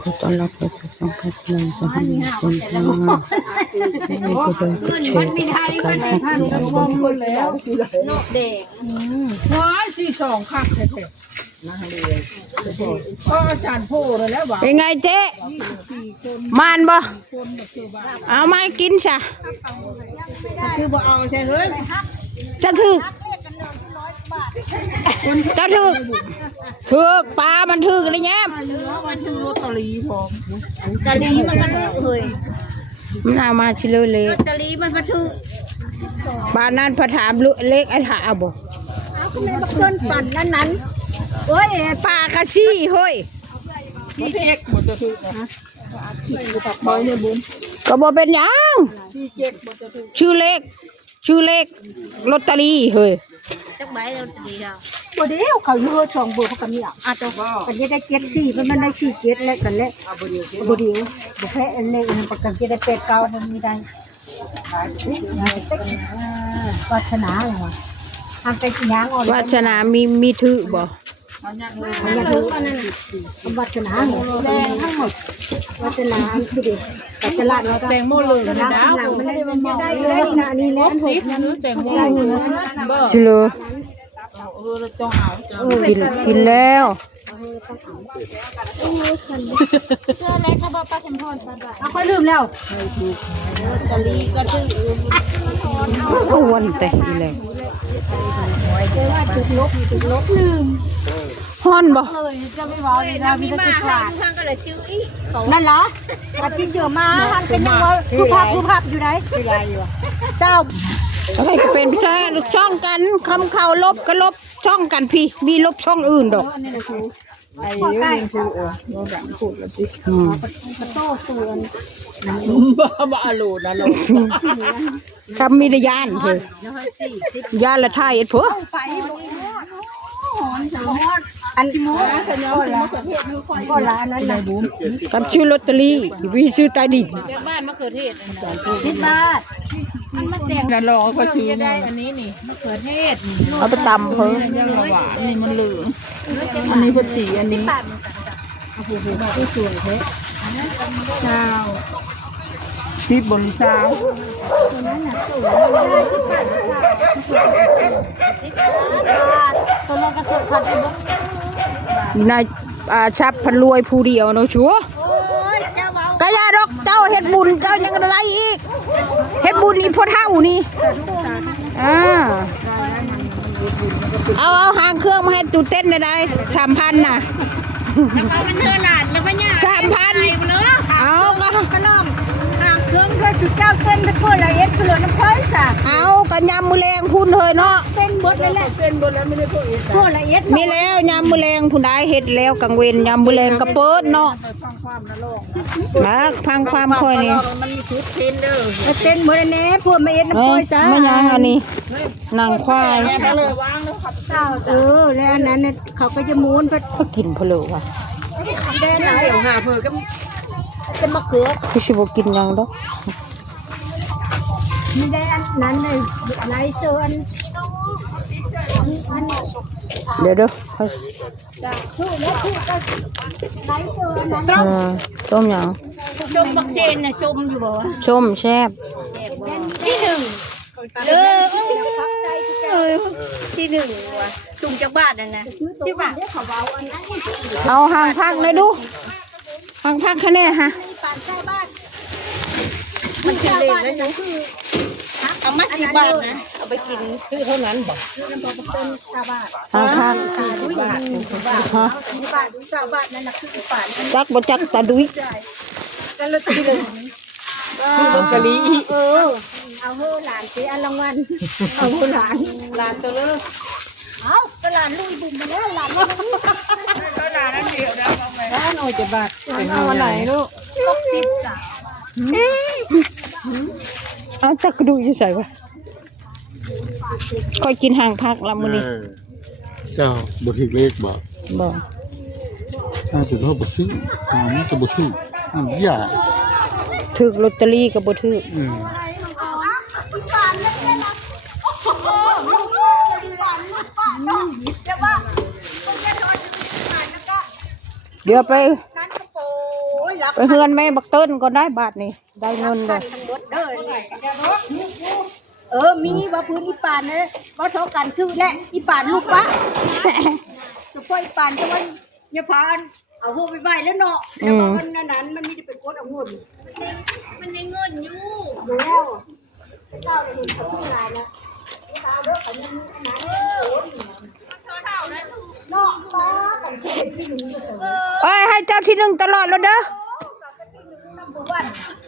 ขอต้อนรับเข้าสู่ช่องพัฒนาสถานีคนทำงานให้กระโดดกระเชกการให้คุณดังบน โลกเด็ก ว้าย42คักแท้ๆนะฮะเลยก็อาจารย์โพเลยแล้วว่า เป็นไงเจ๊มานบ่เอามากินซะ คือบ่เอาใช่เฮ้ย จะถึกจะถึกปลามันถึกเลยแย้ม เนื้อมันคือลอตเตอรี่พร้อม ตะลีมันก็ถูกเฮ้ย มันเอามาชิเลเล็ก ตะลีมันก็ถูก บ้านนั้นพอถามเล็กไอ้ถาบ่ เอาก็ไม่มาเกินปั่นนั้นโอ้ย ปลากระชี้เฮ้ย พี่เอกบ่จะถูกนะบอยเนี่ยบุญ ก็บ่เป็นหยัง พี่เจ็กบ่จะถูก ชื่อเล็กลอตเตอรี่เฮ้ย จักใบเราตะลีเรา บ่เดียวเขาอยู่เฮือช่องเบอร์เขาก็มีอ่ะตัวกันจะได้74มันได้47แล้วกันแล้วบ่เดียวบ่แพ้อันนี้มันประกันจะได้8 9มันมีได้วัฒนาเหรอทางไปยางอ่อน วาสนามีถือบ่ เอาอย่างเลย มันยังรู้วัฒนาเหรอแดงทั้งหมดวัฒนาอันคือดิแต่ตลาดเรา แตงโมเลยนะดาว มันได้เลยนะนี่แหละ6 แตงโมบ่ ชิเล เราต้องเอาจ้ะ กินแล้ว เอาค่อยลืมแล้ว ตะลีก็ถูก อ้วนแต่อีแหละฮ้อนบ่ โอ้ยถ้ามีมาทางก็เลยซื้ออีก นั่นเหรอวัดที่เจอมาหันเป็นยังว่าผู้ภาพอยู่ไหนเจ้า อะไรก็เป็นพี่ชายช่องกันคำเขาลบก็ลบช่องกันพี่มีลบช่องอื่นดอก ไอ้ยืนคือเราดังพูดแล้วสิ โต้ส่วน บ่อโลนะโล คำมีแต่ย่านเถอะย่านละท่ายเอ็ดผัว อันที่มูก็ร้านนั้นนะบุ๋ม กันชื่อลอตเตอรี่วิชื่อใต้ดิน 10 บาท นั่นรอเขาชื่อได้อันนี้นี่มะเขือเทศ เอาไปตำเพิ่ม ยังหวานนี่มันเหลืองอันนี้เป็นสีอันนี้เจ้าที่บนเจ้า ตัวเราก็สุดพัดไปบ่ นายชับพันรวยผู้เดียวเนาะชัว โอ้ยเจ้าเว้าก ะยาดอกเจ้าเฮ็ดบุญเจ้ายังอะไรอีกเฮ็ดบุญอีพ่อเท่านี่เอาหางเครื่องมาให้ตูเต้นได้ 3,000 น่ะ แล้วก็มันเธอหลานแล้วก็ย่า 3,000เอาก็ ก็ล้อมทางเครื่องด้วยจุดเจ้าเต้นไปเพื่อละเอียดเพื่อน้ำค่อยสะ เอากันยามมื้อแรงพุ่นเฮยเนาะ เป็นบดเลยแหละ เป็นบนแล้วไม่ได้พูดอีก เพื่อละเอียด มีแล้วยามมื้อแรงพุ่นได้เฮ็ดแล้วกลางเวรยามมื้อแรงก็เปิดเนาะ ไปฟังความนะลง มาพังความค่อยนี่ มันมีชุดเทนเด้อ เต้นเมื่อนี้พวกไม่เอ็ดน้ำ เอ้ ค่อย ยจ้า ไม่ยังอันนี้นางควาย ก็เลยวางแล้วขับเจ้า แล้วอันนั้นเนี่ยเขาก็จะม้วนไป ก็กินเพลอว่ะ แดงไหน เดี๋ยวหาเผื่อก็ เป็นมะเขือ คือสิบ่กินหยังดอก มีได้อันนั้นเลยไลเซอร์อัน เดี๋ยวเด้อเขา คือแล้วคือก็ไลเซอร์อันนั้น ต้มหยัง ชมบักเซนน่ะชมอยู่บ่วะ ส้มแซ่บ ที่หนึ่งเออที่หนึ่งว่ะจุงจากบ้านนั่นนะใช่ป่ะ เอาหางพักเลยดูหางพักแค่นี้ฮะ มันคือเลขแล้วนะเอามา10 บาทนะเอาไปกินคือเท่านั้นบ่ หางพักฮะ บาทบาทนั่นแหละคือบาท จักบ่จักตาดุย กันละทีเลย ที่บนกะลี เอาเฮอหลานสิอันรางวัลเอาเฮอหลานตัวเลิกเอาก็หลานลุยบุ่มมาแล้วหลาน หน่อยจะบาดเอาอะไรลูก 60จ้ะ เอาจักกระดูกอยู่ใส่วะค่อยกินหางพักละมื้อนี้ เจ้าบทเลขบ่ บ่ น่าจะว่าบ่ซื้อการนี้จะบ่ซื้ออันยาก ถึกลอตเตอรี่ก็บ่ถึก เ เดี๋ยวไป นั่นก็โอ้ยรับ ไปเฮือนแม่บักเติ้นก็ได้บาทนี่ได้เงินเลย ทั้งหมดเด้อมีว่าพื้นอีปานเด้ว่าเท่ากันคือและอีปานลูกปะจะปล่อยอีปานจะว่าอย่าพานเอาหัวไปไว้แล้วเนาะแต่ว่ามันนั้นมันมีแต่เป็นกดเอาเงิน มันได้เงินอยู่ ดูแล้วเจ้าเลยเขาพูดอะไรนะตาเด้อเขายังมีขนาดนี้โอ้ยเนาะป้าของที่ที่หนึ่ง เอ้ยให้เจ้าที่หนึ่งตลอดแล้วเด้อ number 1